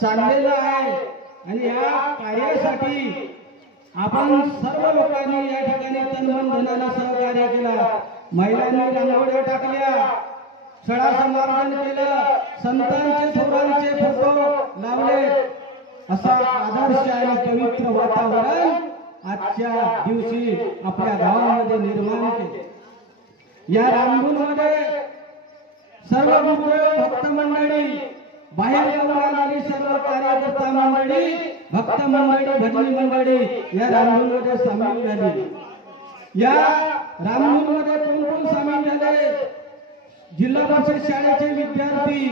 चाललेला आहे आणि या कार्यासाठी आपण सर्व लोकांनी या ठिकाणी तनमन धनाला सहकार्य केला। महिलांनी रांगोळ्या टाकल्या, शाळा समारंभ केलं, संतांचे थोरांचे फोटो लावले, असा आदर्श आणि पवित्र वातावरण आजच्या दिवशी आपल्या गावामध्ये निर्माण केले। या रामधूनमध्ये सर्व गुरुदेव भक्त मंडळी, बाहेर गावाला सर्व कार्यकर्ता मंडळी, भक्त मंडळी, भजनी मंडळी या रामधूनमध्ये सामील झाली। या रामधूनमध्ये कोण कोण सामील झाले? जिल्हा परिषद शाळेचे विद्यार्थी,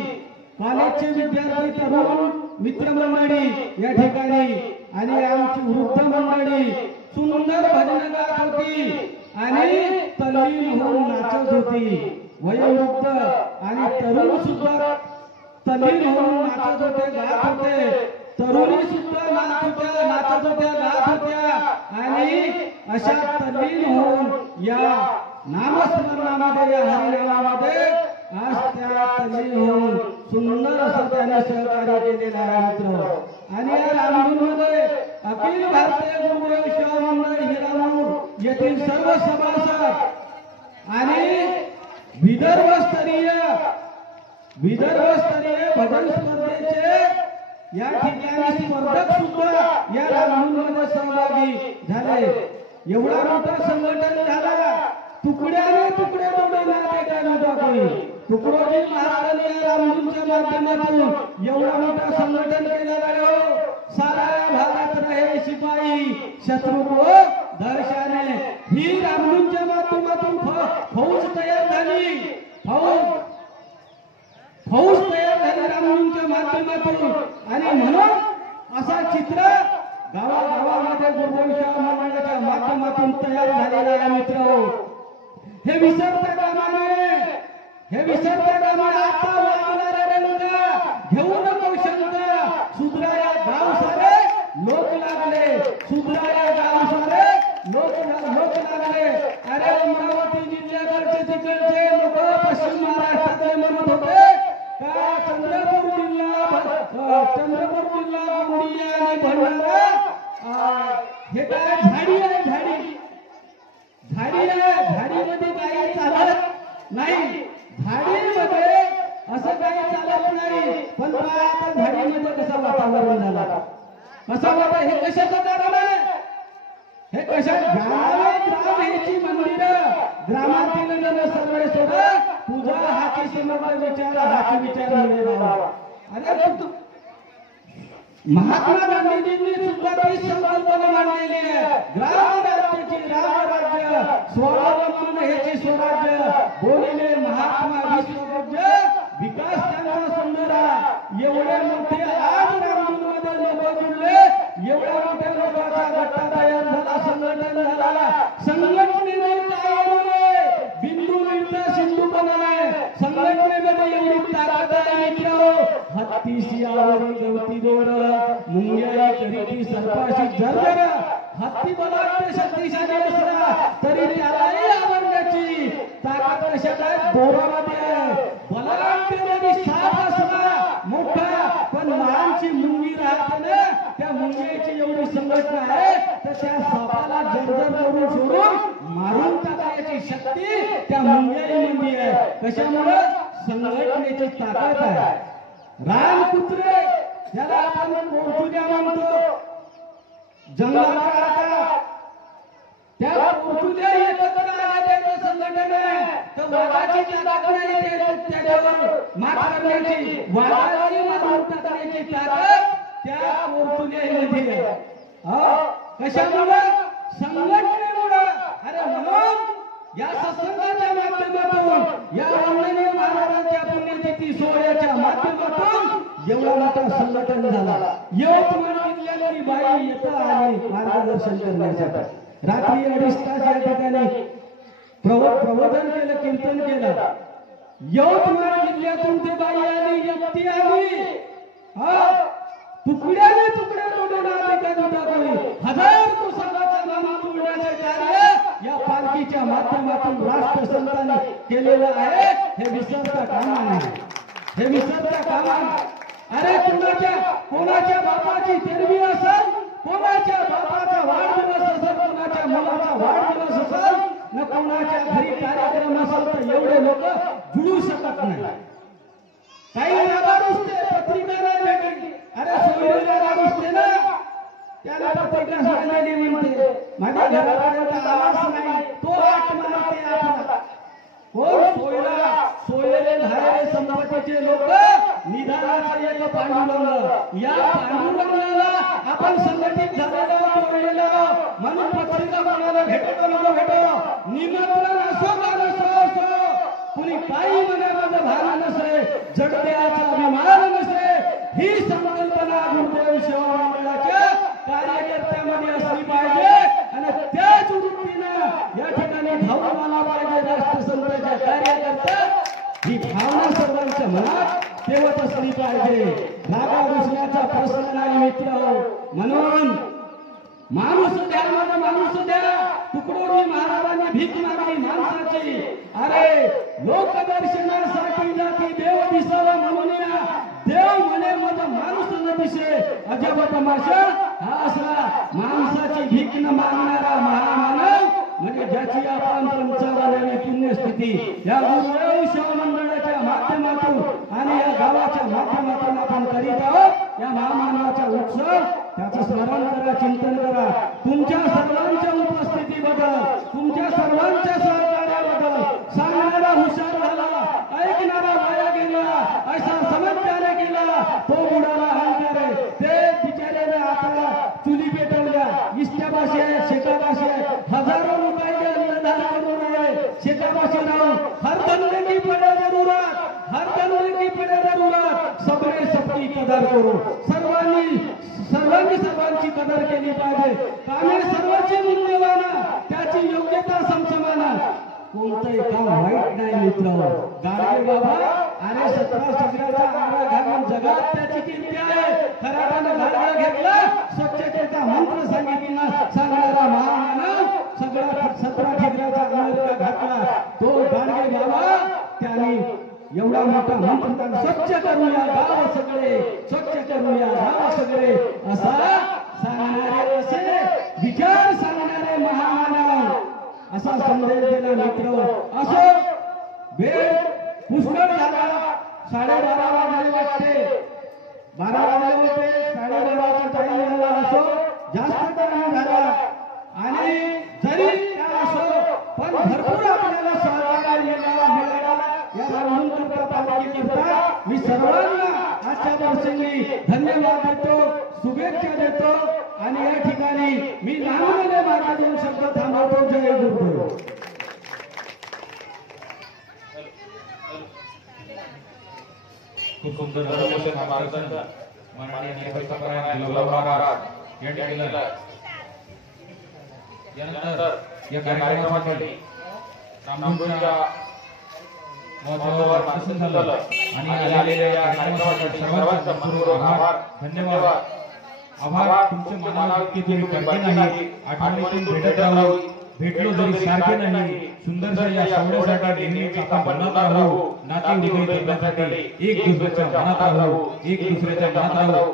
कॉलेजचे विद्यार्थी, तरुण मित्रमंडळी या ठिकाणी आणि आमची वृद्ध मंडळी सुंदर भजन गात होती आणि तल्लीन होऊन नाचत होती। वयोवृद्ध आणि तरुण सुद्धा तल्लीन होऊन नाचत होते, गात होते। तरुणी सुद्धा नाचत होत्या, गात होत्या आणि अशा तल्लीन होऊन या नामस्मरणामध्ये, या हरिनामामध्ये आज त्या तल्लीन होऊन सुंदर असं त्याने सहकार्य केलेलं आहे मित्र। आणि या रामधूनमध्ये अखिल भारतीय गुरुदेव सेवा मंडळ हिरानूर येथील सर्व सभासद आणि विदर्भस्तरीय भजन स्पर्धेचे या ठिकाणी स्पर्धक सुद्धा या रामधूनमध्ये सहभागी झाले। एवढा मोठा संघटन झाला, तुकड्याने तुकडे तोडण्यात एका नव्हता। तुकडोजी महाराजांनी या रामधूनच्या माध्यमातून एवढा मोठा संघटन केलेलं आहे। सारा भारत रहे शिपाई, शत्रु को दर्शाने, ही रामधूनच्या माध्यमातून फौज तयार झाली। फौज तयार झाली रामधूनच्या माध्यमातून। आणि म्हणून असा चित्र गावागावामध्ये गुरुदेव सेवा मंडळाच्या माध्यमातून तयार झालेला आहे मित्र। हे विसरता कामा नये, हे विसरता कामा नये। आता वागणाऱ्या रंग घेऊ नको शंका, सुधराया गाव सारे लोक लागले, सुधराया गाव सारे लोक लागले। अरे अमरावती जिल्ह्याकडचे तिकडचे लोक पश्चिम महाराष्ट्रातले म्हणत होते का चंद्रपूर जिल्हा गोंदिया आणि भंडारा हे काय झाडी आहे, झाडी आहे, झाडीमध्ये काही चालत नाही, झाडीमध्ये असं काही चालत नाही। पण आता झाडीमध्ये कसं वातावरण झालं, कसा वाटा, हे कशाचं कारण आहे? हे कशा ग्राम ह्याची मंदिरं, ग्रामातील सर्व सोडा तुझा हाची समग्र विचार, हाची विचार मिळेल। अरे महात्मा गांधीजींनी सुद्धा ती संकल्पना मांडलेली आहे, ग्राम राज्याची, राम राज्य, स्वावलंबन ह्याची स्वराज्य, बोलले महात्मा विश्वपूज्य विकास त्यांचा सुंदर आहे। एवढे मोठे आज रामधूनमध्ये लोक जुळले, एवढ्या मोठ्या लोकांचा गट्टा तयार झाला, संघटन झाला। संघटनेने काय बनवले? बिंदू मिळता सिंधू बनवले। संघटनेमध्ये एवढी ताकद आहे मित्र। हत्तीशी आवरी गवती दोर, मुंग्याई करीती सर्पाशी जर्जर, हत्ती बलाढ्य शक्तिशाली असला तरी त्यालाही आवरण्याची ताकद कशात आहे? दोरामध्ये आहे। बलाढ्य साप असला मोठा, पण लहानची मुंगी राहते ना, त्या मुंगीची एवढी संघटना आहे तर त्या सापाला जर्जर करून सोडून मारून टाकण्याची शक्ती त्या मुंग्याईमध्ये आहे। कशामुळे? संघटनेची ताकद आहे। रानकुत्रे ज्याला आपण पोर्तुग्या म्हणतो, जंगलात राहतात, त्या पोर्तुग्या एकत्र आल्याचं संघटन आहे। तर वाघाची ताकद नाही त्याच्यावर मात करण्याची, वाघाची मारून टाकण्याची ताकद त्या पोर्तुग्यामध्ये आहे। कशामुळे? संघटनेमुळे। अरे म्हणून या सत्संगाच्या माध्यमातून, या वंदनीय महाराजांच्या पुण्यतिथी सोहळ्याच्या माध्यमातून एवढा मोठा संघटन झाला। यवतमाळ जिल्ह्यातली बाई येतं आली मार्गदर्शन करण्यासाठी। रात्री 2.5 तास या ठिकाणी प्रबोधन केलं, कीर्तन केलं। यवतमाळ जिल्ह्यातून ते बाई आली, एकटी आली। तुकड्याने तुकडे तोडून हजार पुस्तकाचा नाम तोडण्याचे कार्य या पालखीच्या माध्यमातून राष्ट्रसंतांनी केलेलं आहे। हे विसरता कामा नाही, हे विसरता कामा। अरे असेल तर एवढे लोक जुळू शकत नाही. काही राबाडूसते पत्रिका नाही भेटली. अरे सोयरीला राबाडूसते ना, त्याला पत्रिका सांगणारी म्हणते माझ्या घरापर्यंत आवाज नाही, तो आठ मारते आपला. कोण सोयरे धारे संपत्तीचे लोक निधानाचं एक पांडुरंग. या पांडुरंगाला आपण संघटित झालेलो जोडलेलो म्हणून पत्रिका कोणाला भेटतो नको भेटो, निमंत्रण असो का नसो, कुणी काही मनामध्ये भान नसे, जगण्याचा अभिमान नसे, ही संकल्पना गुरुदेव सेवा मंडळाच्या कार्यकर्त्यामध्ये असली पाहिजे. आणि त्याच वृत्तीनं या ठिकाणी धावून आला पाहिजे राष्ट्रसंघाच्या कार्यकर्ता. ही भावना सर्वांच्या मनात तेवत असली पाहिजे. जागा घुसण्याचा प्रश्न नाही मित्र. म्हणून माणूस द्या, माझा माणूस द्या. तुकडोजी महाराजांनी भीक मागली माणसाची. अरे लोकदर्शनासाठी जाती देव दिसावा म्हणून या. देव म्हणे माझा माणूस न दिसे. अजब तमाशा हा असला माणसाची भीक न मागणारा महामानव म्हणजे ज्याची आपण पंचावन्नावी पुण्यस्थिती या गुरुदेव सेवा मंडळाच्या माध्यमातून आणि या गावाच्या माध्यमातून आपण करीत आहोत. या महामानवाचा उत्सव त्याचं स्मरण करा, चिंतन करा. तुमच्या सर्वांच्या उपस्थितीबद्दल, तुमच्या सर्वांच्या सहकार्याबद्दल सांगणारा हुशार झाला, ऐकणारा वाया गेला, असा समजण्याने केला तो बुडाला अहंकार आहे. ते बिचाऱ्याने आता चुली पेटवल्या, इष्ट्यापाशी आहे, शेतापाशी आहे, हजारो रुपयाचे अन्नदान करून आहे. शेतापाशी राहून हर बनने की पड़े जरूरत, हर बनने की पड़े जरूरत. सबने सबकी कदर करो. सर्वांची कदर केली पाहिजे. कामे सर्वांची मूल्यवान, त्याची योग्यता समसमान. कोणतंही काम वाईट नाही मित्र. गाडगे बाबा अरे 17 सगळ्याचा आग्रह घालून जगात त्याची कीर्ती आहे. खराबानं गाडगा घेतला, स्वच्छतेचा मंत्र सांगितला सांगणारा महामानव, सगळा 17 ठिगऱ्याचा आग्रह घातला तो गाडगे बाबा. त्याने एवढा मोठा मंत्र स्वच्छ करूया गाव सगळे, स्वच्छ करूया गाव सगळे असा सांगणारे, असे विचार सांगणारे महामानव, असा संदेश दिला मित्र. असो वेळ पुष्कळ झाला, 12:30 वाजले वाटते, 12 वाजले होते, 12:30चा टाइम झाला. असो जास्त टाइम झाला आणि जरी काय असो पण भरपूर आपल्याला सहकार्य मिळाला. या रामनंदनकर पालखीकरता मी सर्वांना आजच्या प्रसंगी धन्यवाद देतो, शुभेच्छा देतो. आणि या ठिकाणी मी नामाने माझा 2 शब्द थांबवतो. जय गुरुदेव. खूप सुंदर मार्गदर्शन माननीय महाराज यांनी केलं. यानंतर या कार्यक्रमासाठी रामनंदनच्या महत्त्वावर मार्गदर्शन झालं आणि आलेल्या या कार्यक्रमासाठी सर्वांचा मनपूर्वक आभार, धन्यवाद. आभार तुमचे मनाला इतके तुम्ही नाही, आठवणीतून भेटत राहू, भेटलो जरी सारखे नाही. सुंदरशा या सोहळ्यासाठी नेहमीच आपण बनत राहू, नाती उभे करण्यासाठी एक दुसऱ्याच्या मनात राहू, एक दुसऱ्याच्या मनात राहू.